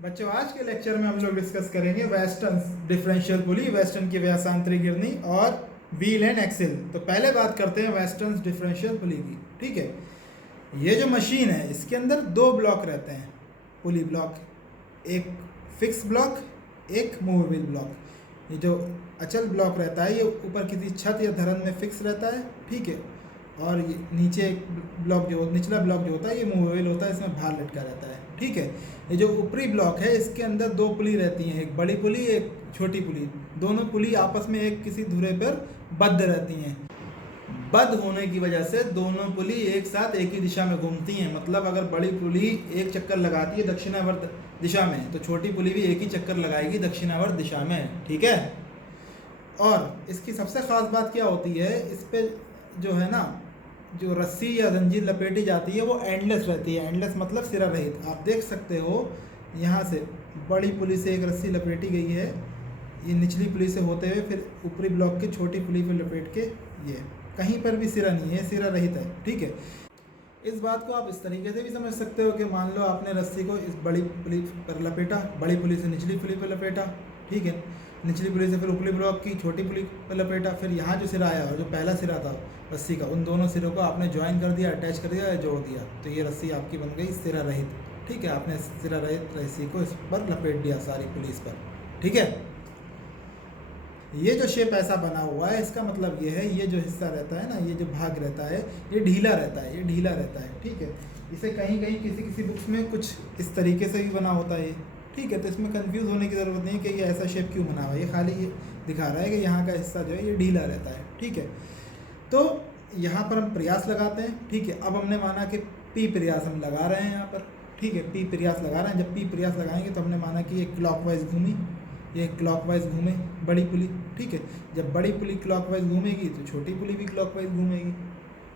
बच्चों आज के लेक्चर में हम लोग डिस्कस करेंगे वेस्टर्न डिफरेंशियल पुली, वेस्टर्न की व्यासांतरी गिरनी और व्हील एंड एक्सेल। तो पहले बात करते हैं वेस्टर्न डिफरेंशियल पुली की। ठीक है, ये जो मशीन है इसके अंदर दो ब्लॉक रहते हैं पुली ब्लॉक, एक फिक्स ब्लॉक, एक मूवेबल ब्लॉक। ये जो अचल ब्लॉक रहता है ये ऊपर किसी छत या धरन में फिक्स रहता है। ठीक है, और ये नीचे एक ब्लॉक जो निचला ब्लॉक जो होता है ये मूवेबल होता है, इसमें भार लटका रहता है। ठीक है, ये जो ऊपरी ब्लॉक है इसके अंदर दो पुली रहती हैं, एक बड़ी पुली एक छोटी पुली। दोनों पुली आपस में एक किसी धुरे पर बद्ध रहती हैं। बद्ध होने की वजह से दोनों पुली एक साथ एक ही दिशा में घूमती हैं। मतलब अगर बड़ी पुली एक चक्कर लगाती है दक्षिणावर्त दिशा में तो छोटी पुली भी एक ही चक्कर लगाएगी दक्षिणावर्त दिशा में। ठीक है, और इसकी सबसे ख़ास बात क्या होती है, इस पे जो है ना जो रस्सी या जंजीर लपेटी जाती है वो एंडलेस रहती है। एंडलेस मतलब सिरा रहित। आप देख सकते हो यहाँ से बड़ी पुली से एक रस्सी लपेटी गई है, ये निचली पुली से होते हुए फिर ऊपरी ब्लॉक की छोटी पुली पर लपेट के, ये कहीं पर भी सिरा नहीं है, सिरा रहित है। ठीक है, इस बात को आप इस तरीके से भी समझ सकते हो कि मान लो आपने रस्सी को इस बड़ी पुली पर लपेटा, बड़ी पुली से निचली पुली पर लपेटा। ठीक है, निचली पुली से फिर ऊपरी ब्लॉक की छोटी पुली पर लपेटा, फिर यहाँ जो सिरा आया और जो पहला सिरा था रस्सी का, उन दोनों सिरों को आपने ज्वाइन कर दिया, अटैच कर दिया या जोड़ दिया, तो ये रस्सी आपकी बन गई सिरा रहित। ठीक है, आपने सिरा रहित रस्सी को इस पर लपेट दिया सारी पुलिस पर। ठीक है, ये जो शेप ऐसा बना हुआ है इसका मतलब ये है, ये जो हिस्सा रहता है ना, ये जो भाग रहता है ये ढीला रहता है, ये ढीला रहता है। ठीक है, इसे कहीं कहीं किसी किसी बुक्स में कुछ इस तरीके से भी बना होता है। ठीक है, तो इसमें कंफ्यूज होने की ज़रूरत नहीं है कि ये ऐसा शेप क्यों बना हुआ है, ये खाली ये दिखा रहा है कि यहाँ का हिस्सा जो है ये ढीला रहता है। ठीक है, तो यहाँ पर हम प्रयास लगाते हैं। ठीक है, अब हमने माना कि पी प्रयास हम लगा रहे हैं यहाँ पर। ठीक है, पी प्रयास लगा रहे हैं। जब पी प्रयास लगाएंगे तो हमने माना कि ये क्लॉकवाइज घूमी, ये क्लॉकवाइज घूमे बड़ी पुली। ठीक है, जब बड़ी पुली क्लॉकवाइज घूमेगी तो छोटी पुली भी क्लॉकवाइज घूमेगी।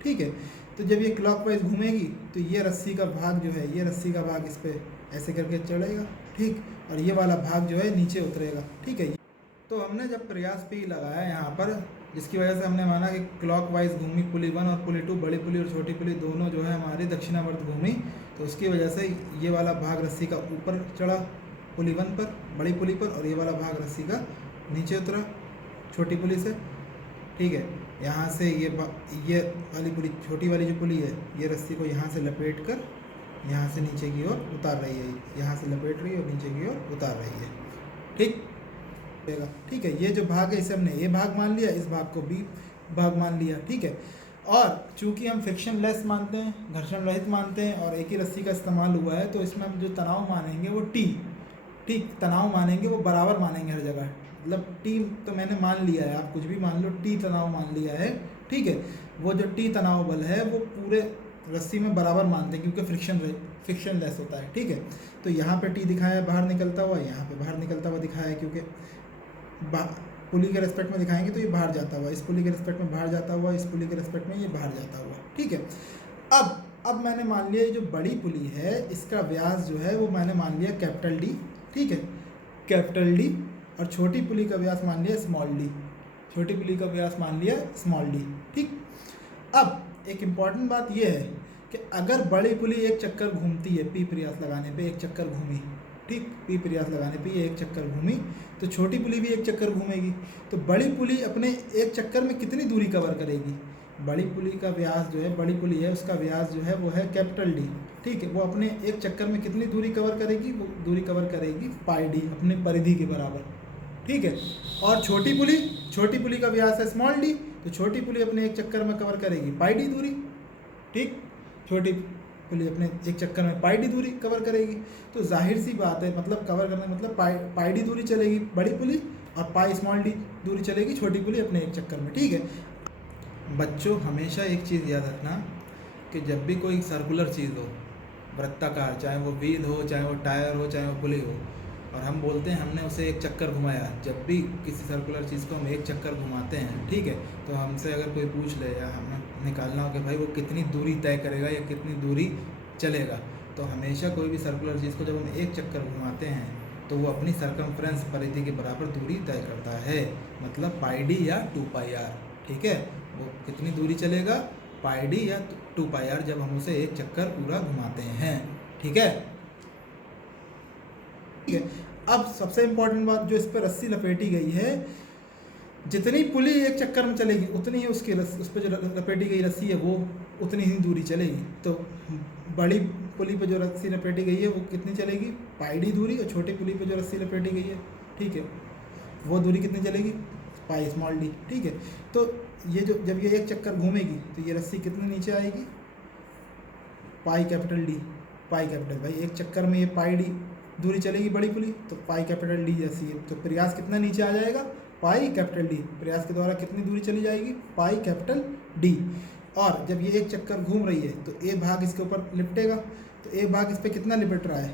ठीक है, तो जब ये क्लॉकवाइज घूमेगी तो ये रस्सी का भाग जो है, ये रस्सी का भाग इस पर ऐसे करके चढ़ेगा। ठीक, और ये वाला भाग जो है नीचे उतरेगा। ठीक है, तो हमने जब प्रयास पी लगाया यहाँ पर, जिसकी वजह से हमने माना कि क्लॉकवाइज घूमी पुली 1 और पुली 2, बड़ी पुली और छोटी पुली दोनों जो है हमारी दक्षिणावर्त घूमी, तो उसकी वजह से ये वाला भाग रस्सी का ऊपर चढ़ा पुली 1 पर, बड़ी पुली पर, और ये वाला भाग रस्सी का नीचे उतरा छोटी पुली से। ठीक है, यहाँ से ये वाली पुली, छोटी वाली जो पुली है, ये रस्सी को यहाँ से लपेट कर यहाँ से नीचे की ओर उतार रही है, यहाँ से लपेट रही है और नीचे की ओर उतार रही है। ठीक, ठीक है, ये जो भाग है इसे हमने ए भाग मान लिया, इस भाग को बी भाग मान लिया। ठीक है, और चूंकि हम फ्रिक्शन लेस मानते हैं, घर्षण रहित मानते हैं, और एक ही रस्सी का इस्तेमाल हुआ है, तो इसमें हम जो तनाव मानेंगे वो टी, ठीक तनाव मानेंगे वो बराबर मानेंगे हर जगह। मतलब टी तो मैंने मान लिया है, आप कुछ भी मान लो, टी तनाव मान लिया है। ठीक है, वो जो टी तनाव बल है वो पूरे रस्सी में बराबर मानते हैं क्योंकि फ्रिक्शन लेस होता है। ठीक है, तो यहाँ पे टी दिखाया है बाहर निकलता हुआ, यहाँ पे बाहर निकलता हुआ दिखाया है, क्योंकि पुली के रेस्पेक्ट में दिखाएंगे तो ये बाहर जाता हुआ, इस पुली के रेस्पेक्ट में बाहर जाता हुआ, इस पुली के रेस्पेक्ट में ये बाहर जाता हुआ। ठीक है, अब मैंने मान लिया ये जो बड़ी पुली है इसका व्यास जो है वो मैंने मान लिया कैपिटल डी। ठीक है, कैपिटल डी, और छोटी पुली का व्यास मान लिया स्मॉल डी, छोटी पुली का व्यास मान लिया स्मॉल डी। ठीक, अब एक इम्पॉर्टेंट बात यह है कि अगर बड़ी पुली एक चक्कर घूमती है, पी प्रयास लगाने पे एक चक्कर घूमी, ठीक, पी प्रयास लगाने पे ये एक चक्कर घूमी, तो छोटी पुली भी एक चक्कर घूमेगी। तो बड़ी पुली अपने एक चक्कर में कितनी दूरी कवर करेगी, बड़ी पुली का व्यास जो है, बड़ी पुली है उसका व्यास जो है वो है कैपिटल डी। ठीक है, वो अपने एक चक्कर में कितनी दूरी कवर करेगी, वो दूरी कवर करेगी पाई डी, अपने परिधि के बराबर। ठीक है, और छोटी पुली का व्यास है स्मॉल डी, तो छोटी पुली अपने एक चक्कर में कवर करेगी पाई डी दूरी। ठीक, छोटी पुली अपने एक चक्कर में पाई डी दूरी कवर करेगी। तो जाहिर सी बात है, मतलब कवर करने मतलब पाई डी दूरी चलेगी बड़ी पुली और पाई स्मॉल डी दूरी चलेगी छोटी पुली अपने एक चक्कर में। ठीक है बच्चों, हमेशा एक चीज़ याद रखना कि जब भी कोई सर्कुलर चीज़ हो, वृत्ताकार, चाहे वो व्हील हो, चाहे वो टायर हो, चाहे वो पुली हो, और हम बोलते हैं हमने उसे एक चक्कर घुमाया, जब भी किसी सर्कुलर चीज़ को हम एक चक्कर घुमाते हैं, ठीक है, तो हमसे अगर कोई पूछ ले या हमें निकालना हो कि भाई वो कितनी दूरी तय करेगा या कितनी दूरी चलेगा, तो हमेशा कोई भी सर्कुलर चीज़ को जब हम एक चक्कर घुमाते हैं तो वो अपनी सरकमफ्रेंस परिधि के बराबर दूरी तय करता है, मतलब पाई डी या 2πr। ठीक है, वो कितनी दूरी चलेगा, पाई डी या 2πr, जब हम उसे एक चक्कर पूरा घुमाते हैं। ठीक है, है। अब सबसे इम्पोर्टेंट बात, जो इस पर रस्सी लपेटी गई है, जितनी पुली एक चक्कर में चलेगी उतनी ही उसकी उस पर जो लपेटी गई रस्सी है वो उतनी ही दूरी चलेगी। तो बड़ी पुली पे जो रस्सी लपेटी गई है वो कितनी चलेगी, पाई डी दूरी, और छोटी पुली पे जो रस्सी लपेटी गई है, ठीक है, वो दूरी कितनी चलेगी, पाई स्मॉल डी। ठीक है, तो ये जो जब ये एक चक्कर घूमेगी तो ये रस्सी कितने नीचे आएगी, पाई कैपिटल डी। पाई कैपिटल, भाई एक चक्कर में ये पाई डी दूरी चलेगी बड़ी पुली, तो पाई कैपिटल डी जैसी है, तो प्रयास कितना नीचे आ जाएगा, पाई कैपिटल डी। प्रयास के द्वारा कितनी दूरी चली जाएगी, पाई कैपिटल डी। और जब ये एक चक्कर घूम रही है तो एक भाग इसके ऊपर लिपटेगा, तो एक भाग इस पर कितना लिपट रहा है,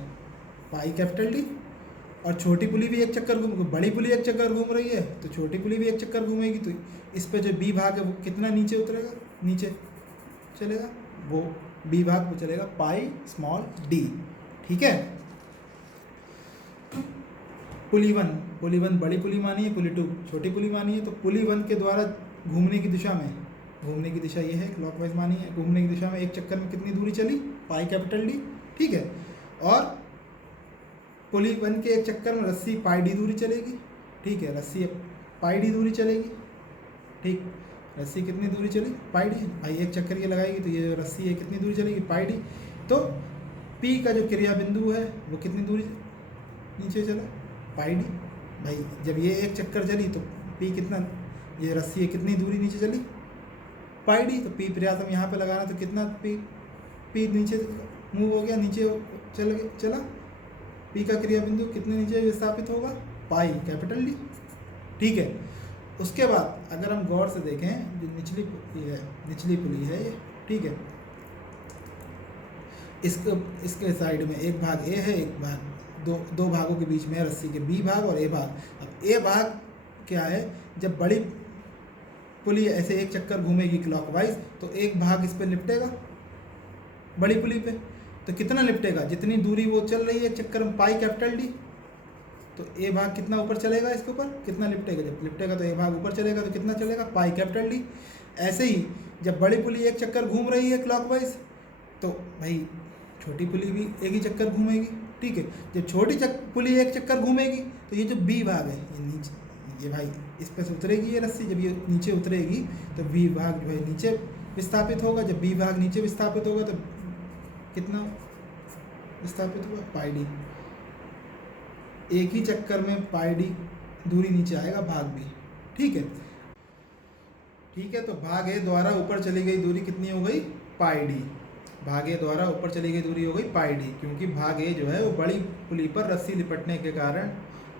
पाई कैपिटल डी। और छोटी पुली भी एक चक्कर बड़ी पुली एक चक्कर घूम रही है तो छोटी पुली भी एक चक्कर घूमेगी, तो इस पे जो बी भाग है वो कितना नीचे उतरेगा, नीचे चलेगा, वो बी भाग वो चलेगा पाई स्मॉल डी। ठीक है, पुली वन बड़ी पुली मानी है, पुली 2 छोटी पुली मानी है। तो पुली 1 के द्वारा घूमने की दिशा में, घूमने की दिशा ये है, क्लॉकवाइज मानी है, घूमने की दिशा में एक चक्कर में कितनी दूरी चली, पाई कैपिटल डी। ठीक है, और पुली 1 के एक चक्कर में रस्सी पाई डी दूरी चलेगी। ठीक है, रस्सी पाई डी दूरी चलेगी। ठीक, रस्सी कितनी दूरी चली, पाई डी। भाई एक चक्कर ये लगाएगी तो ये जो रस्सी है कितनी दूरी चलेगी, पाई डी। तो पी का जो क्रिया बिंदु है वो कितनी दूरी नीचे चला, पाई डी। भाई जब ये एक चक्कर चली तो पी कितना, ये रस्सी है कितनी दूरी नीचे चली, पाई डी। तो पी प्रयास हम यहाँ पे लगाना, तो कितना पी नीचे मूव हो गया, नीचे चला। पी का क्रिया बिंदु कितने नीचे विस्थापित होगा, पाई कैपिटल डी। ठीक है, उसके बाद अगर हम गौर से देखें, जो निचली पुली है ये, ठीक है, इसके साइड में एक भाग ए है, एक भाग दो भागों के बीच में है रस्सी के, बी भाग और ए भाग। अब ए भाग क्या है, जब बड़ी पुली ऐसे एक चक्कर घूमेगी क्लॉकवाइज तो एक भाग इस पे लिपटेगा बड़ी पुली पे। तो कितना लिपटेगा, जितनी दूरी वो चल रही है एक चक्कर में, पाई कैपिटल डी। तो ए भाग कितना ऊपर चलेगा, इसके ऊपर कितना लिपटेगा, जब लिपटेगा तो ए भाग ऊपर चलेगा, तो कितना चलेगा, पाई कैपिटल डी। ऐसे ही जब बड़ी पुली एक चक्कर घूम रही है क्लॉकवाइज तो भाई छोटी पुली भी एक ही चक्कर घूमेगी। ठीक है, जब छोटी पुली एक चक्कर घूमेगी तो ये जो बी भाग है ये नीचे, ये भाई इस पर से उतरेगी ये रस्सी, जब ये नीचे उतरेगी तो बी भाग जो है नीचे विस्थापित होगा। जब बी भाग नीचे विस्थापित होगा तो कितना विस्थापित होगा, पाई डी। एक ही चक्कर में पाई डी दूरी नीचे आएगा भाग बी। ठीक है, ठीक है, तो भाग ए द्वारा ऊपर चली गई दूरी कितनी हो गई, पाई डी। भाग ए द्वारा ऊपर चली गई दूरी हो गई पाई डी, क्योंकि भाग ए जो है वो बड़ी पुली पर रस्सी लिपटने के कारण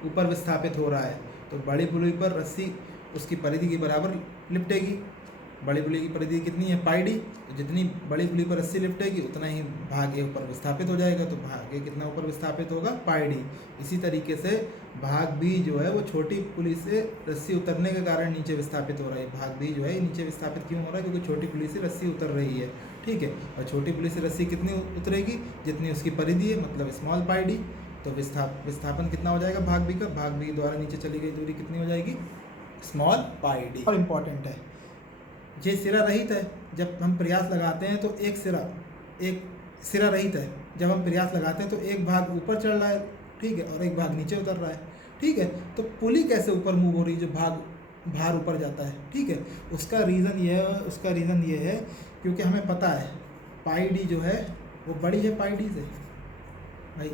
ऊपर विस्थापित हो रहा है। तो बड़ी पुली पर रस्सी उसकी परिधि के बराबर लिपटेगी। बड़ी पुली की परिधि कितनी है, पाई डी। तो जितनी बड़ी पुली पर रस्सी लिपटेगी उतना ही भाग ए ऊपर विस्थापित हो जाएगा। तो भाग ए कितना ऊपर विस्थापित होगा, पाई डी। इसी तरीके से भाग बी जो है वो छोटी पुली से रस्सी उतरने के कारण नीचे विस्थापित हो रहा है। भाग बी जो है नीचे विस्थापित क्यों हो रहा है, क्योंकि छोटी पुली से रस्सी उतर रही है। ठीक है, और छोटी पुली से रस्सी कितनी उतरेगी, जितनी उसकी परिधि है, मतलब स्मॉल पाई डी। तो विस्थापन कितना हो जाएगा भाग बी का, भाग बी द्वारा नीचे चली गई दूरी कितनी हो जाएगी, स्मॉल पाई डी। और इम्पॉर्टेंट है, ये सिरा रहित है। जब हम प्रयास लगाते हैं तो एक सिरा रहित है। जब हम प्रयास लगाते हैं तो एक भाग ऊपर चढ़ रहा है, ठीक है, और एक भाग नीचे उतर रहा है। ठीक है, तो पुली कैसे ऊपर मूव हो रही है, जो भार ऊपर जाता है। ठीक है, उसका रीज़न ये है क्योंकि हमें पता है पाई डी जो है वो बड़ी है पाई डी से, भाई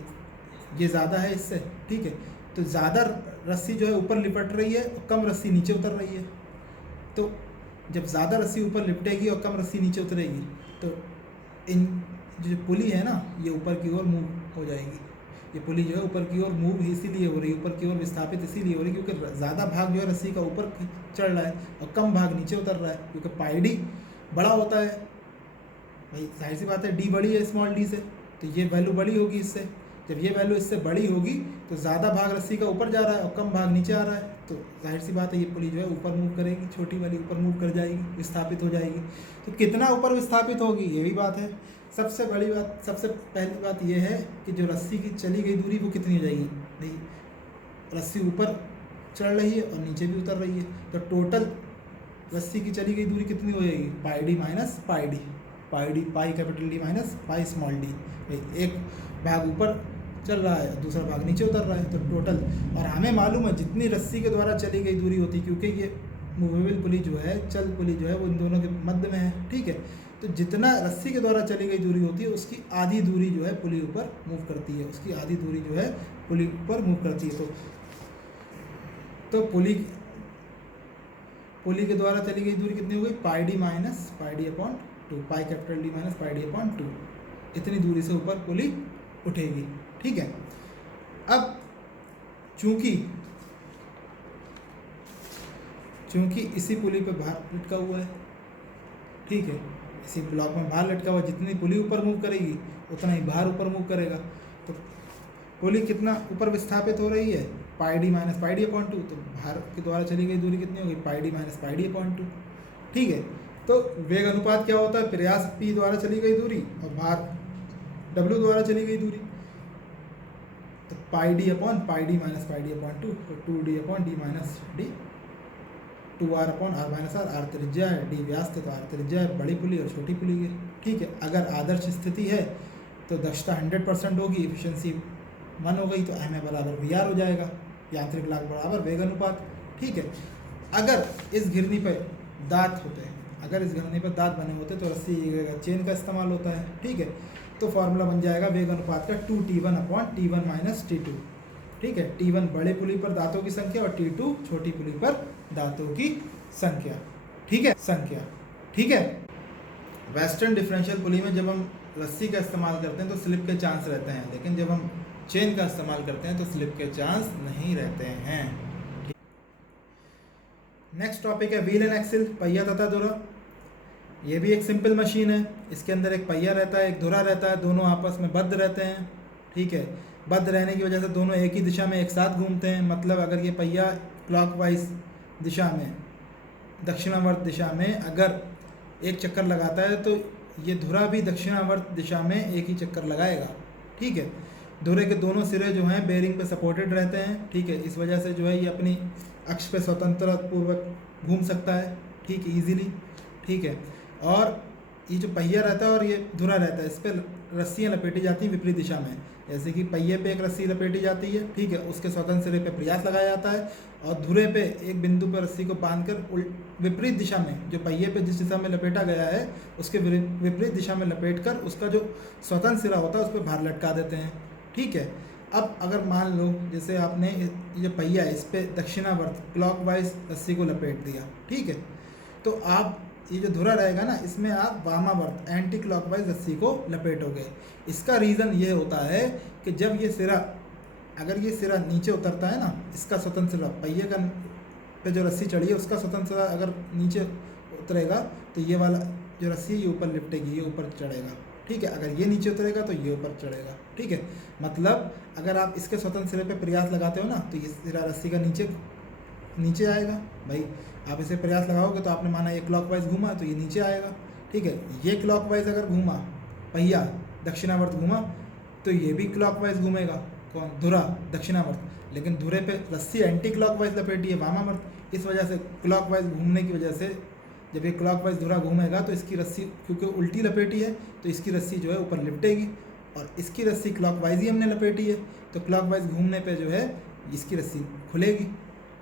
ये ज़्यादा है इससे। ठीक है, तो ज़्यादा रस्सी जो है ऊपर लिपट रही है और कम रस्सी नीचे उतर रही है। तो जब ज़्यादा रस्सी ऊपर लिपटेगी और कम रस्सी नीचे उतरेगी तो इन जो पुली है ना ये ऊपर की ओर मूव हो जाएगी। ये पुली जो है ऊपर की ओर मूव इसीलिए हो रही है, ऊपर की ओर विस्थापित इसीलिए हो रही है क्योंकि ज़्यादा भाग जो है रस्सी का ऊपर चढ़ रहा है और कम भाग नीचे उतर रहा है, क्योंकि पाई डी बड़ा होता है। भाई जाहिर सी बात है डी बड़ी है स्मॉल डी से, तो ये वैल्यू बड़ी होगी इससे। जब ये वैल्यू इससे बड़ी होगी तो ज़्यादा भाग रस्सी का ऊपर जा रहा है और कम भाग नीचे आ रहा है, तो जाहिर सी बात है ये पुली जो है ऊपर मूव करेगी, छोटी वाली ऊपर मूव कर जाएगी, विस्थापित हो जाएगी। तो कितना ऊपर विस्थापित होगी ये भी बात है। सबसे बड़ी बात, सबसे पहली बात ये है कि जो रस्सी की चली गई दूरी वो कितनी हो जाएगी। भाई रस्सी ऊपर चढ़ रही है और नीचे भी उतर रही है, तो टोटल रस्सी की चली गई दूरी कितनी हो जाएगी, pi D minus pi D, pi capital D minus pi small D. एक भाग ऊपर चल रहा है, दूसरा भाग नीचे उतर रहा है, तो टोटल। और हमें मालूम है जितनी रस्सी के द्वारा चली गई दूरी होती है, क्योंकि ये मूवेबल पुली जो है, चल पुली जो है, वो इन दोनों के मध्य में है, ठीक है। तो जितना रस्सी के द्वारा चली गई दूरी होती है उसकी आधी दूरी जो है पुली ऊपर मूव करती है, उसकी आधी दूरी जो है पुली ऊपर मूव करती है। तो पुली के द्वारा चली गई दूरी कितनी हो गई, pi D minus pi D upon 2, pi capital D minus pi D upon 2, इतनी दूरी से ऊपर पुली उठेगी, ठीक है। अब चूंकि इसी पुली पे भार लटका हुआ है, ठीक है, इसी ब्लॉक में भार लटका हुआ, जितनी पुली ऊपर मूव करेगी उतना ही भार ऊपर मूव करेगा। तो पुली कितना ऊपर विस्थापित हो रही है, pi D minus pi D upon 2, तो भार के द्वारा चली गई दूरी कितनी होगी, pi D minus pi D upon 2, ठीक है। तो वेग अनुपात क्या होता है, प्रयास p द्वारा चली गई दूरी और भार w द्वारा चली गई दूरी, तो pi D upon pi D minus pi D upon 2, तो 2d upon D minus D, 2r upon r minus r, r त्रिज्या है, d व्यास तो r त्रिज्या है बड़ी पुली और छोटी पुली की, ठीक है। अगर आदर्श स्थिति है तो दक्षता 100% होगी, एफिशिएंसी 1 हो गई, तो एम ए बराबर वी आर हो जाएगा, यांत्रिक लाभ बराबर वेग अनुपात, ठीक है। अगर इस घिरनी पर दांत होते हैं, अगर इस घिरनी पर दांत बने होते तो रस्सी चेन का इस्तेमाल होता है, ठीक है। तो फॉर्मूला बन जाएगा वेग अनुपात का 2t1 upon t1 minus t2, ठीक है। t1 बड़े पुली पर दांतों की संख्या और t2 छोटी पुली पर दांतों की संख्या, ठीक है। वेस्टर्न डिफरेंशियल पुली में जब हम रस्सी का इस्तेमाल करते हैं तो स्लिप के चांस रहते हैं, लेकिन जब हम चेन का इस्तेमाल करते हैं तो स्लिप के चांस नहीं रहते हैं। नेक्स्ट टॉपिक है व्हील एंड एक्सिल, पहिया तथा धुरा। ये भी एक सिंपल मशीन है, इसके अंदर एक पहिया रहता है, एक धुरा रहता है, दोनों आपस में बद्ध रहते हैं, ठीक है। बद्ध रहने की वजह से दोनों एक ही दिशा में एक साथ घूमते हैं, मतलब अगर ये पहिया क्लॉकवाइज दिशा में, दक्षिणावर्त दिशा में अगर एक चक्कर लगाता है तो ये धुरा भी दक्षिणावर्त दिशा में एक ही चक्कर लगाएगा, ठीक है। धुरे के दोनों सिरे जो हैं बेरिंग पे सपोर्टेड रहते हैं, ठीक है। इस वजह से जो है ये अपनी अक्ष पे स्वतंत्रता पूर्वक घूम सकता है, ठीक है, ईजिली, ठीक है। और ये जो पहिया रहता है और ये धुरा रहता है, इस पर रस्सियाँ लपेटी जाती हैं विपरीत दिशा में, जैसे कि पहिए पे एक रस्सी लपेटी जाती है, ठीक है, उसके स्वतंत्र सिरे पे प्रयास लगाया जाता है, और धुरे पे एक बिंदु पर रस्सी को बांधकर विपरीत दिशा में, जो पहिए पे जिस दिशा में लपेटा गया है उसके विपरीत दिशा में लपेटकर उसका जो स्वतंत्र सिरा होता है उस पर भार लटका देते हैं, ठीक है। अब अगर मान लो जैसे आपने ये पहिया है, इस पर दक्षिणावर्त क्लॉकवाइज रस्सी को लपेट दिया, ठीक है, तो आप ये जो धुरा रहेगा ना, इसमें आप वामावर्त एंटी क्लॉकवाइज रस्सी को लपेटोगे। इसका रीज़न ये होता है कि जब ये सिरा, अगर ये सिरा नीचे उतरता है ना, इसका स्वतंत्र सिरा पहिए का पे जो रस्सी चढ़ी है उसका स्वतंत्र सिरा अगर नीचे उतरेगा तो ये वाला जो रस्सी है ये ऊपर लिपटेगी, ये ऊपर चढ़ेगा, ठीक है। अगर ये नीचे उतरेगा तो ये ऊपर चढ़ेगा, ठीक है। मतलब अगर आप इसके स्वतंत्र सिरे पे प्रयास लगाते हो ना तो ये सिरा रस्सी का नीचे आएगा, भाई आप इसे प्रयास लगाओगे तो आपने माना ये क्लॉकवाइज घूमा तो ये नीचे आएगा, ठीक है। ये क्लॉकवाइज अगर घूमा, पहिया दक्षिणावर्त घूमा तो ये भी क्लॉकवाइज घूमेगा, कौन, धुरा दक्षिणावर्त, लेकिन धुरे पे रस्सी एंटी क्लॉकवाइज लपेटी है वामावर्त, इस वजह से क्लॉकवाइज घूमने की वजह से जब ये क्लॉकवाइज धुरा घूमेगा तो इसकी रस्सी क्योंकि उल्टी लपेटी है तो इसकी रस्सी जो है ऊपर लिपटेगी, और इसकी रस्सी क्लॉकवाइज ही हमने लपेटी है तो क्लॉकवाइज घूमने पे जो है इसकी रस्सी खुलेगी,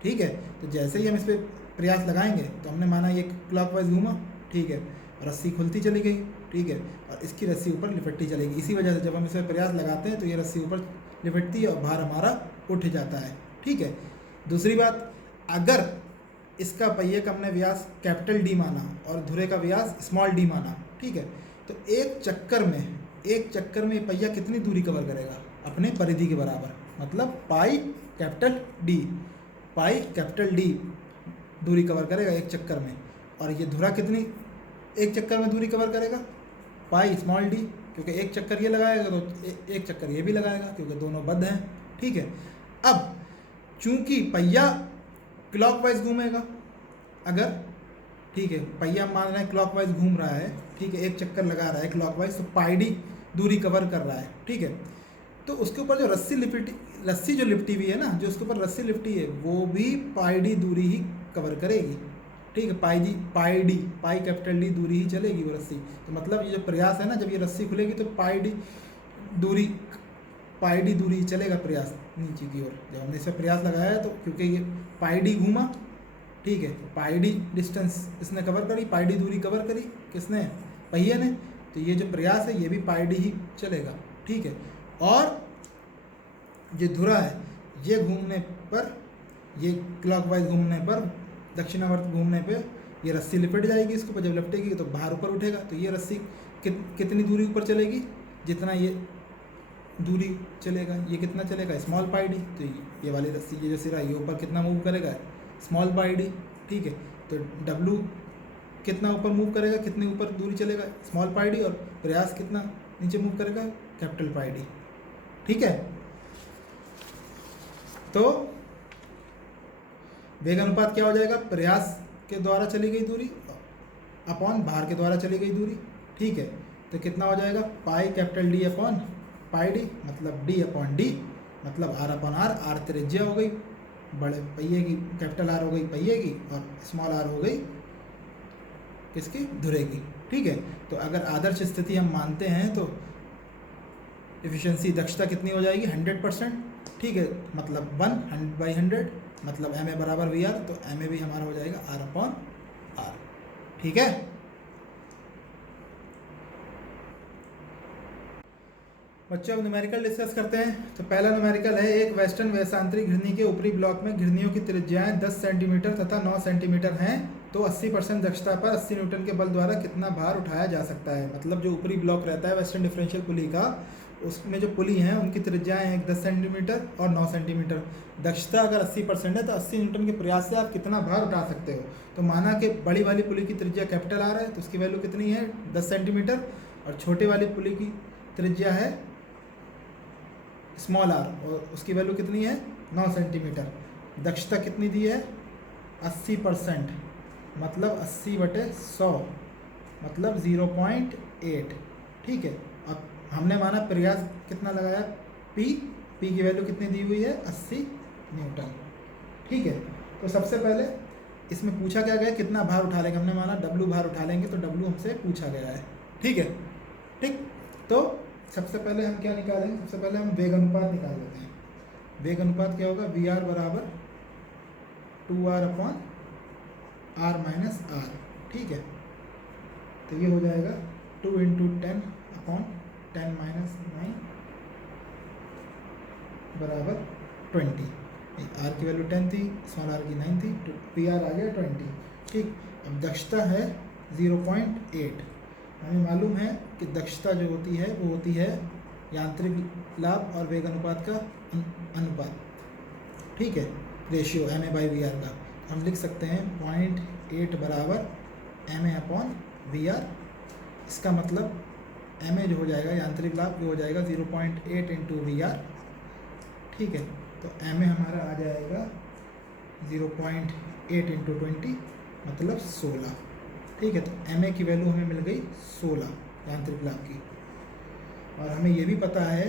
ठीक है। तो जैसे ही हम इस पर प्रयास लगाएंगे तो हमने माना ये क्लॉकवाइज घूमा, ठीक है, रस्सी खुलती चली गई, ठीक है, और इसकी रस्सी ऊपर लिपटती चलेगी। इसी वजह से जब हम इस पर प्रयास लगाते हैं तो ये रस्सी ऊपर लिपटती है और भार हमारा उठ जाता है, ठीक है। दूसरी बात, अगर इसका पहिए का हमने व्यास कैपिटल डी माना और धुरे का व्यास स्मॉल डी माना, ठीक है, तो एक चक्कर में पहिया कितनी दूरी कवर करेगा, अपने परिधि के बराबर, मतलब पाई कैपिटल डी दूरी कवर करेगा एक चक्कर में। और ये धुरा कितनी एक चक्कर में दूरी कवर करेगा, पाई स्मॉल डी, क्योंकि एक चक्कर ये लगाएगा तो एक चक्कर ये भी लगाएगा क्योंकि दोनों बद्ध हैं, ठीक है। अब चूंकि पहिया क्लॉकवाइज घूमेगा अगर, ठीक है, पहिया मान रहे हैं क्लॉकवाइज घूम रहा है, ठीक है, एक चक्कर लगा रहा है क्लॉकवाइज, तो पाई डी दूरी कवर कर रहा है, ठीक है। तो उसके ऊपर जो रस्सी जो लिपटी हुई है ना, जो उसके ऊपर रस्सी लिपटी है वो भी पाई डी दूरी ही कवर करेगी, ठीक है। पाई कैपिटल डी दूरी ही चलेगी वो रस्सी। तो मतलब ये जो प्रयास है ना, जब ये रस्सी खुलेगी तो पाई डी दूरी पाई डी दूरी चलेगा प्रयास नीचे की ओर। जब हमने इस पर प्रयास लगाया तो क्योंकि ये पाई डी घूमा, ठीक है, तो पाई डी डिस्टेंस इसने कवर करी, पाई डी दूरी कवर करी किसने, पहिए ने, तो ये जो प्रयास है ये भी पाई डी ही चलेगा, ठीक है। और ये धुरा है, ये घूमने पर, ये क्लॉकवाइज घूमने पर, दक्षिणावर्त घूमने पे ये रस्सी लिपट जाएगी इसको, जब लिपटेगी तो बाहर ऊपर उठेगा, तो ये रस्सी कितनी दूरी ऊपर चलेगी, जितना ये दूरी चलेगा, ये कितना चलेगा, स्मॉल पाई डी। तो ये वाली रस्सी, ये जो सिरा ये ऊपर कितना मूव करेगा, स्मॉल पाई डी, ठीक है। तो डब्लू कितना ऊपर मूव करेगा, कितनी ऊपर दूरी चलेगा, स्मॉल पाई डी, और प्रयास कितना नीचे मूव करेगा, कैपिटल पाई डी, ठीक है। तो वेग अनुपात क्या हो जाएगा, प्रयास के द्वारा चली गई दूरी अपॉन भार के द्वारा चली गई दूरी, ठीक है। तो कितना हो जाएगा, पाई capital D upon pi D, मतलब डी अपॉन डी, मतलब आर अपॉन आर, आर त्रिज्या हो गई बड़े पहिए की, कैपिटल आर हो गई पहिए की, और स्मॉल आर हो गई किसकी, धुरे की, ठीक है। तो अगर आदर्श स्थिति हम मानते हैं तो एफिशिएंसी दक्षता कितनी हो जाएगी, 100%, ठीक है, मतलब 1/100, मतलब एम ए बराबर वी आर, तो एम ए भी हमारा हो जाएगा आर अपॉन आर, ठीक है। बच्चों अब न्यूमेरिकल डिस्कस करते हैं। तो पहला न्यूमेरिकल है, एक वेस्टर्न वैशांतरी घिरनी के ऊपरी ब्लॉक में घिरनियों की त्रिज्याएं 10 सेंटीमीटर तथा 9 सेंटीमीटर हैं, तो 80% दक्षता पर 80 न्यूटन के बल द्वारा कितना भार उठाया जा सकता है। मतलब जो ऊपरी ब्लॉक रहता है वेस्टर्न डिफरेंशियल पुली का, उसमें जो पुली हैं उनकी त्रिज्याएं हैं 10 सेंटीमीटर और 9 सेंटीमीटर। दक्षता अगर 80% है तो 80 न्यूटन के प्रयास से आप कितना भार उठा सकते हो। तो माना कि बड़ी वाली पुली की त्रिज्या कैपिटल आर है, तो उसकी वैल्यू कितनी है, 10 सेंटीमीटर, और छोटी वाली पुली की त्रिज्या है स्मॉल आर, और उसकी वैल्यू कितनी है, 9 सेंटीमीटर। दक्षता कितनी दी है, 80%, मतलब 80/100, मतलब 0.8, ठीक है। अब हमने माना प्रयास कितना लगाया, पी की वैल्यू कितनी दी हुई है, 80 न्यूटन, ठीक है। तो सबसे पहले इसमें पूछा क्या गया, कितना भार उठा लेंगे, हमने माना डब्लू भार उठा लेंगे, तो डब्लू हमसे पूछा गया है, ठीक है, ठीक। तो सबसे पहले हम क्या निकालेंगे, सबसे पहले हम वेग अनुपात निकाल लेते हैं। वेग अनुपात क्या होगा, वी आर बराबर 2r upon r minus are, ठीक है। तो ये हो जाएगा 2 × 10 अपॉन 10 - 9 बराबर 20। आर की वैल्यू 10 थी, स्मॉल आर की 9 थी, तो पी आर आ गया 20, ठीक। अब दक्षता है 0.8। हमें मालूम है कि दक्षता जो होती है वो होती है यांत्रिक लाभ और वेग अनुपात का अनुपात, ठीक है, रेशियो MA/VR का। हम लिख सकते हैं 0.8 बराबर MA अपॉन VR। इसका मतलब MA जो हो जाएगा यांत्रिक लाभ जो हो जाएगा 0.8 × VR, ठीक है। तो MA हमारा आ जाएगा 0.8 × 20 मतलब 16, ठीक है। तो MA की वैल्यू हमें मिल गई 16 यांत्रिक लाभ की। और हमें ये भी पता है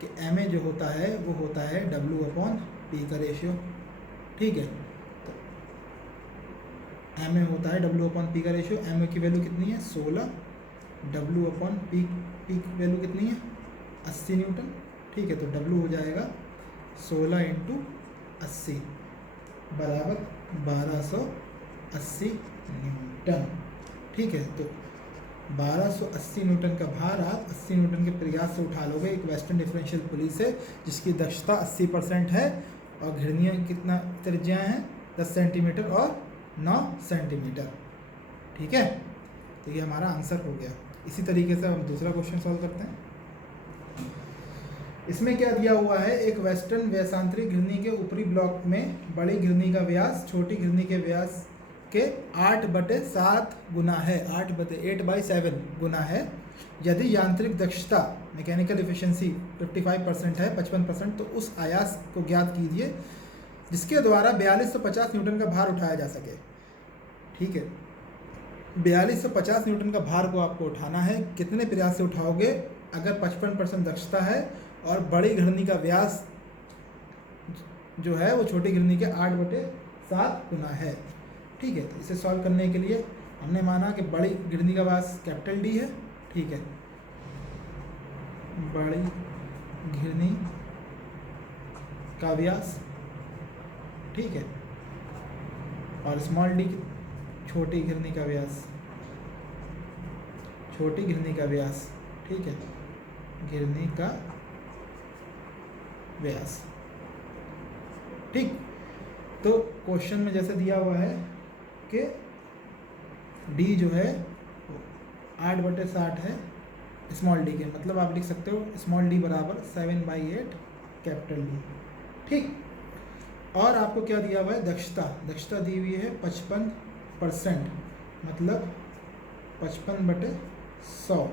कि MA जो होता है वो होता है W/P का रेशियो, ठीक है। तो MA होता है W/P का रेशियो। MA की वैल्यू कितनी है, 16, W/P की वैल्यू कितनी है, 80 न्यूटन, ठीक है। तो W हो जाएगा 16 × 80 बराबर 1280 न्यूटन, ठीक है। तो 1280 न्यूटन का भार आप 80 न्यूटन के प्रयास से उठा लोगे एक वेस्टर्न डिफरेंशियल पुली से, जिसकी दक्षता 80% है, और घिरनियाँ कितना त्रिज्या हैं, 10 सेंटीमीटर और 9 सेंटीमीटर, ठीक है। तो ये हमारा आंसर हो गया। इसी तरीके से हम दूसरा क्वेश्चन सॉल्व करते हैं। इसमें क्या दिया हुआ है, एक वेस्टर्न वैशांतरी घिरनी के ऊपरी ब्लॉक में बड़ी घिरनी का व्यास छोटी घिरनी के व्यास के 8/7 गुना है, 8/7 गुना है। यदि यांत्रिक दक्षता मैकेनिकल एफिशिएंसी 55% है, 55%, तो उस आयास को ज्ञात कीजिए जिसके द्वारा 4250 न्यूटन का भार उठाया जा सके, ठीक है। 4250 न्यूटन का भार को आपको उठाना है, कितने प्रयास से उठाओगे, अगर 55% दक्षता है और बड़ी घिरनी का व्यास जो है वो छोटी घिरनी के 8/7 गुना है, ठीक है। तो इसे सॉल्व करने के लिए हमने माना कि बड़ी घिरनी का व्यास कैपिटल डी है, ठीक है, बड़ी घिरनी का व्यास, ठीक है, और स्मॉल डी छोटी घिरनी का व्यास, छोटी घिरनी का व्यास, ठीक है, घिरनी का व्यास। ठीक, तो क्वेश्चन में जैसे दिया हुआ है कि डी जो है 8/60 है स्मॉल डी के, मतलब आप लिख सकते हो स्मॉल डी बराबर 7/8 कैपिटल डी। ठीक, और आपको क्या दिया हुआ है, दक्षता, दक्षता दी हुई है 55%, मतलब 55/100,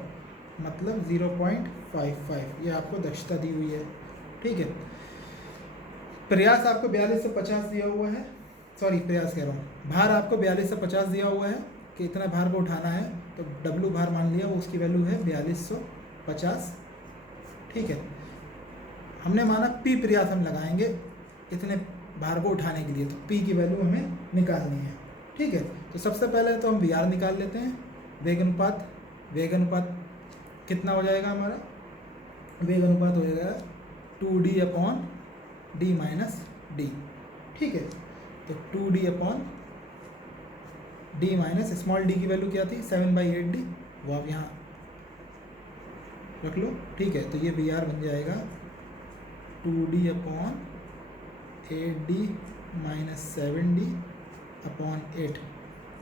मतलब 0.55, ये आपको दक्षता दी हुई है। ठीक है, प्रयास आपको 42 से 50 दिया हुआ है, सॉरी प्रयास कह रहा हूँ, भार आपको 42 से 50 दिया हुआ है कि इतना भार को उठाना है, तो डब्लू भार मान लिया, वो उसकी वैल्यू है 4250। ठीक है, हमने माना पी प्रयास हम लगाएंगे इतने भार को उठाने के लिए, तो पी की वैल्यू हमें निकालनी है। ठीक है, तो सबसे पहले तो हम वी आर निकाल लेते हैं, वेग अनुपात, वेग अनुपात कितना हो जाएगा हमारा, वेग अनुपात हो जाएगा 2D/D माइनस डी। ठीक है, तो 2D/D माइनस स्मॉल डी की वैल्यू क्या थी 7/8D, वो आप यहाँ रख लो। ठीक है, तो ये वी आर बन जाएगा 2D/8D माइनस 7D/8,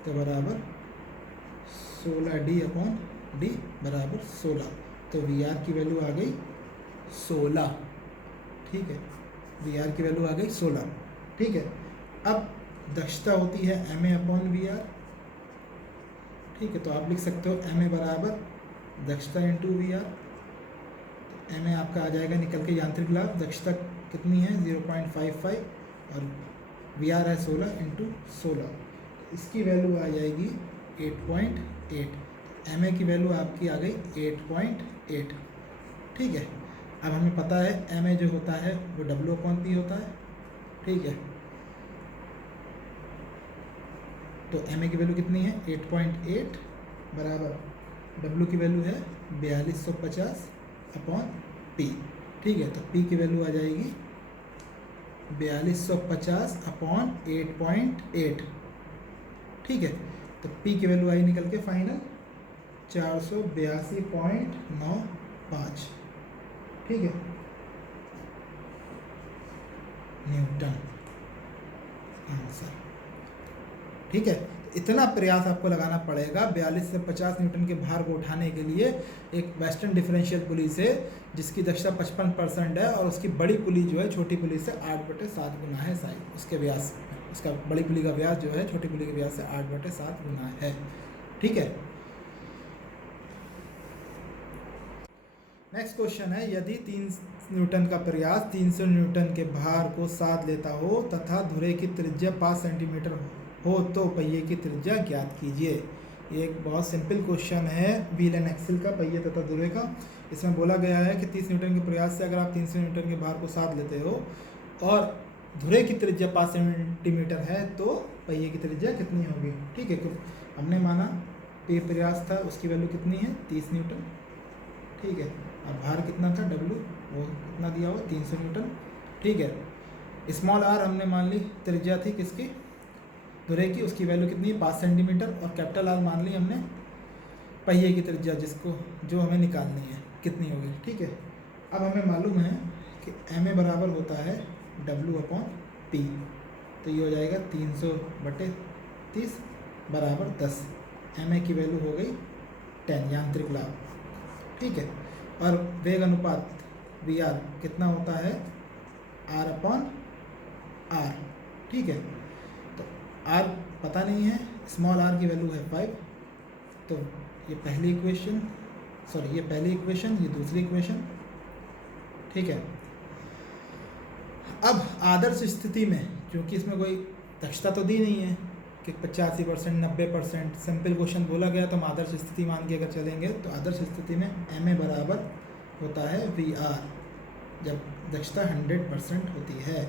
तो बराबर 16D/D बराबर 16, तो वी आर की वैल्यू आ गई 16। ठीक है, वी आर की वैल्यू आ गई 16। ठीक है, अब दक्षता होती है MA/VR। ठीक है, तो आप लिख सकते हो MA बराबर दक्षता इंटू VR, MA आपका आ जाएगा निकल के यांत्रिक लाभ, दक्षता कितनी है 0.55 और VR है 16 इंटू 16, इसकी वैल्यू आ जाएगी 8.8, MA की वैल्यू आपकी आ गई 8.8। ठीक है, अब हमें पता है MA जो होता है वो W/P होता है। ठीक है, तो MA की वैल्यू कितनी है 8.8 बराबर W की वैल्यू है 4250/P। ठीक है, तो P की वैल्यू आ जाएगी 4250/8.8। ठीक है, तो P की वैल्यू आई निकल के फाइनल 482.95। ठीक है, न्यूटन आंसर। ठीक है, इतना प्रयास आपको लगाना पड़ेगा 42 से 50 न्यूटन के भार को उठाने के लिए एक वेस्टर्न डिफरेंशियल पुली से, जिसकी दक्षता 55% है, और उसकी बड़ी पुली जो है छोटी पुली से 8/7 गुना है साइज, उसके व्यास, उसका बड़ी पुली का व्यास जो है छोटी पुली के व्यास से 8/7 गुना है। ठीक है, नेक्स्ट क्वेश्चन है, यदि 3 न्यूटन का प्रयास 300 न्यूटन के भार को साथ लेता हो तथा धुरे की त्रिज्या 5 सेंटीमीटर हो तो पहिए की त्रिज्या ज्ञात कीजिए। ये एक बहुत सिंपल क्वेश्चन है व्हील एंड एक्सल का, पहिए तथा धुरे का। इसमें बोला गया है कि 30 न्यूटन के प्रयास से अगर आप 300 न्यूटन के भार को साथ लेते हो और धुरे की त्रिज्या 5 सेंटीमीटर है तो पहिए की त्रिज्या कितनी होगी। ठीक है, हमने माना पे प्रयास था, उसकी वैल्यू कितनी है 30 न्यूटन। ठीक है, अब भार कितना था W, वो कितना दिया हुआ 300 न्यूटन। ठीक है, स्मॉल r हमने मान ली त्रिज्या थी किसकी, धुरे की, उसकी वैल्यू कितनी है 5 सेंटीमीटर, और कैपिटल R मान ली हमने पहिए की त्रिज्या, जिसको जो हमें निकालनी है कितनी होगी। ठीक है, अब हमें मालूम है कि MA बराबर होता है W/P, तो ये हो जाएगा 300/30 बराबर 10। MA की वैल्यू हो गई 10 यांत्रिक लाभ। ठीक है, और वेग अनुपात VR कितना होता है R/R। ठीक है, तो R पता नहीं है, स्मॉल r की वैल्यू है 5, तो ये पहली इक्वेशन, सॉरी ये पहली इक्वेशन, ये दूसरी इक्वेशन। ठीक है, अब आदर्श स्थिति में, क्योंकि इसमें कोई दक्षता तो दी नहीं है कि 85%, 90%, सिंपल क्वेश्चन बोला गया, तो हम आदर्श स्थिति मान के अगर चलेंगे तो आदर्श स्थिति में MA बराबर होता है VR, जब दक्षता 100% होती है।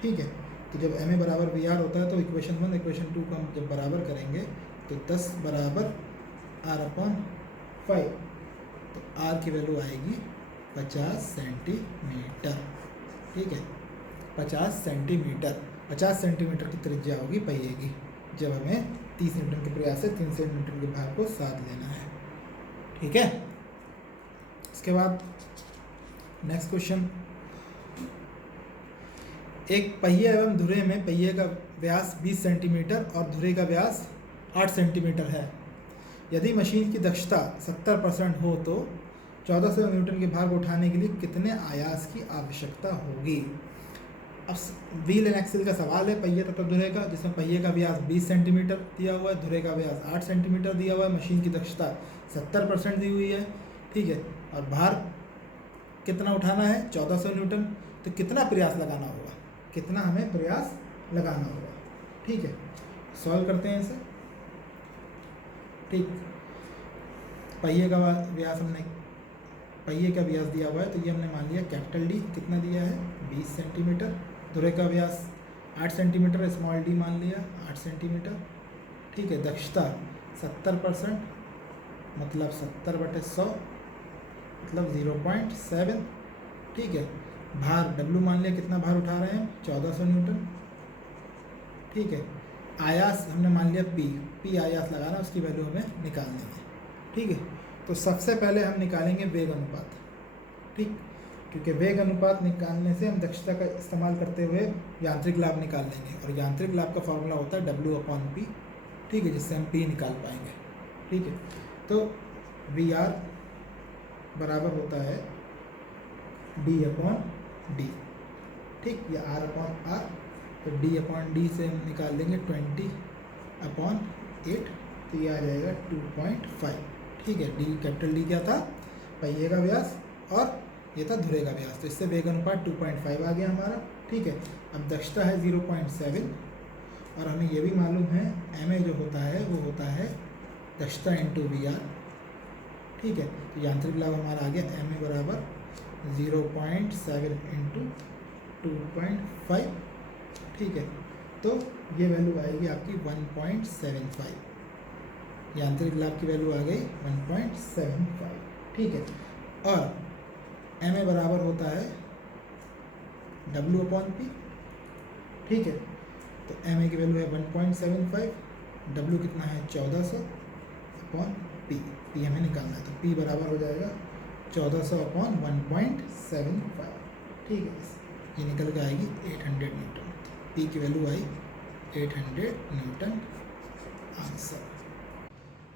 ठीक है, तो जब MA बराबर VR होता है तो इक्वेशन 1 इक्वेशन 2 को हम जब बराबर करेंगे तो 10 बराबर R/5, तो R की वैल्यू आएगी 50 सेंटीमीटर। ठीक है, 50 सेंटीमीटर, 50 सेंटीमीटर की त्रिज्या होगी पहिए की, जब हमें 30 न्यूटन के प्रयास से 3 सेंटीमीटर के भार को साथ लेना है। ठीक है, इसके बाद नेक्स्ट क्वेश्चन, एक पहिए एवं धुरे में पहिए का व्यास 20 सेंटीमीटर और धुरे का व्यास 8 सेंटीमीटर है। यदि मशीन की दक्षता 70% हो तो 1400 न्यूटन के भार को उठाने के लिए कितने आयास की आवश्यकता होगी। अब व्हील एंड एक्सिल का सवाल है पहिए तथा धुरे का, जिसमें पहिए का व्यास 20 सेंटीमीटर दिया हुआ है, धुरे का व्यास 8 सेंटीमीटर दिया हुआ है, मशीन की दक्षता 70% दी हुई है। ठीक है, और भार कितना उठाना है 1400 न्यूटन, तो कितना प्रयास लगाना होगा, कितना हमें प्रयास लगाना होगा। ठीक है, सॉल्व करते हैं इसे। ठीक, पहिए का व्यास हमने, पहिए का व्यास दिया हुआ है तो ये हमने मान लिया कैपिटल डी, कितना दिया है 20 सेंटीमीटर, धुरे का व्यास 8 सेंटीमीटर, स्मॉल डी मान लिया 8 सेंटीमीटर। ठीक है, दक्षता 70%, मतलब 70/100 मतलब 0.7। ठीक है, भार डब्लू मान लिया, कितना भार उठा रहे हैं 1400 न्यूटन। ठीक है, आयास हमने मान लिया पी आयास लगाना, उसकी वैल्यू हमें निकालनी है। ठीक है, तो सबसे पहले हम निकालेंगे वेग अनुपात। ठीक, क्योंकि वेग अनुपात निकालने से हम दक्षता का इस्तेमाल करते हुए यांत्रिक लाभ निकाल लेंगे, और यांत्रिक लाभ का फॉर्मूला होता है W/P। ठीक है, जिससे हम P निकाल पाएंगे। ठीक है, तो VR बराबर होता है D/D। ठीक, या R/R, तो D/D से हम निकाल देंगे 20/8, तो ये आ जाएगा 2.5। ठीक है, डी कैपिटल डी क्या था पहिए का व्यास, और ये था धुरे का व्यास, तो इससे वेग अनुपात 2.5 आ गया हमारा। ठीक है, अब दक्षता है 0.7, और हमें ये भी मालूम है MA जो होता है वो होता है दक्षता इंटू VR। ठीक है, तो यांत्रिक लाभ हमारा आ गया MA बराबर 0.7 इंटू 2.5। ठीक है, तो ये वैल्यू आएगी आपकी 1.75, यांत्रिक लाभ की वैल्यू आ गई 1.75। ठीक है, और MA बराबर होता है W/P। ठीक है, तो MA की वैल्यू है 1.75, W कितना है 1400/P, P हमें निकालना है, तो P बराबर हो जाएगा 1400/1.75। ठीक है, ये निकल के आएगी 800 न्यूटन, P की वैल्यू आई 800 न्यूटन आंसर।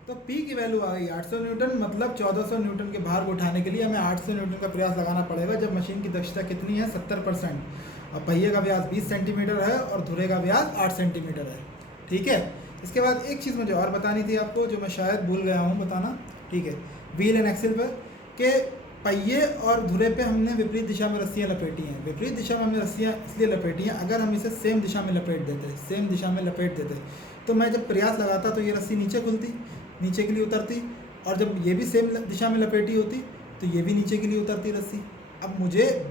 तो P की वैल्यू आ गई 800 न्यूटन, मतलब 1400 न्यूटन के भार को उठाने के लिए हमें 800 न्यूटन का प्रयास लगाना पड़ेगा, जब मशीन की दक्षता कितनी है 70%, और पहिए का व्यास 20 सेंटीमीटर है और धुरे का व्यास 8 सेंटीमीटर है। ठीक है, इसके बाद एक चीज़ मुझे और बतानी थी आपको, जो मैं शायद भूल गया हूँ बताना। ठीक है, व्हील एंड एक्सिल पर के पहिए और धुरे पे हमने विपरीत दिशा में रस्सियाँ लपेटी हैं। विपरीत दिशा में हमने रस्सियाँ इसलिए लपेटी हैं, अगर हम इसे सेम दिशा में लपेट देते तो मैं जब प्रयास लगाता तो ये रस्सी नीचे खुलती, नीचे के लिए उतरती, और जब ये भी सेम दिशा में लपेटी होती तो ये भी नीचे के लिए उतरती रस्सी। अब मुझे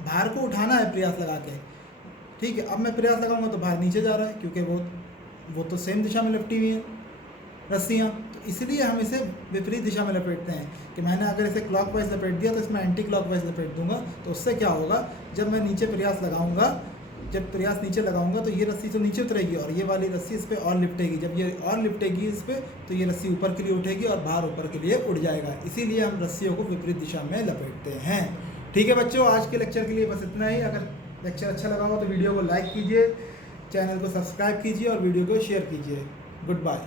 भार को उठाना है प्रयास लगा के। ठीक है, अब मैं प्रयास लगाऊंगा तो भार नीचे जा रहा है, क्योंकि वो तो सेम दिशा में लपटी हुई हैं रस्सियाँ, तो इसलिए हम इसे विपरीत दिशा में लपेटते हैं कि मैंने अगर इसे क्लॉकवाइज लपेट दिया तो इसमें एंटी क्लॉकवाइज लपेट दूंगा, तो उससे क्या होगा, जब मैं नीचे प्रयास लगाऊंगा, जब प्रयास नीचे लगाऊंगा तो ये रस्सी तो नीचे उतरेगी और ये वाली रस्सी इस पर और लिपटेगी, जब ये और लिपटेगी इस पर तो ये रस्सी ऊपर के लिए उठेगी और भार ऊपर के लिए उड़ जाएगा, इसीलिए हम रस्सियों को विपरीत दिशा में लपेटते हैं। ठीक है बच्चों, आज के लेक्चर के लिए बस इतना ही। अगर लेक्चर अच्छा लगा हो तो वीडियो को लाइक कीजिए, चैनल को सब्सक्राइब कीजिए और वीडियो को शेयर कीजिए। Good bye.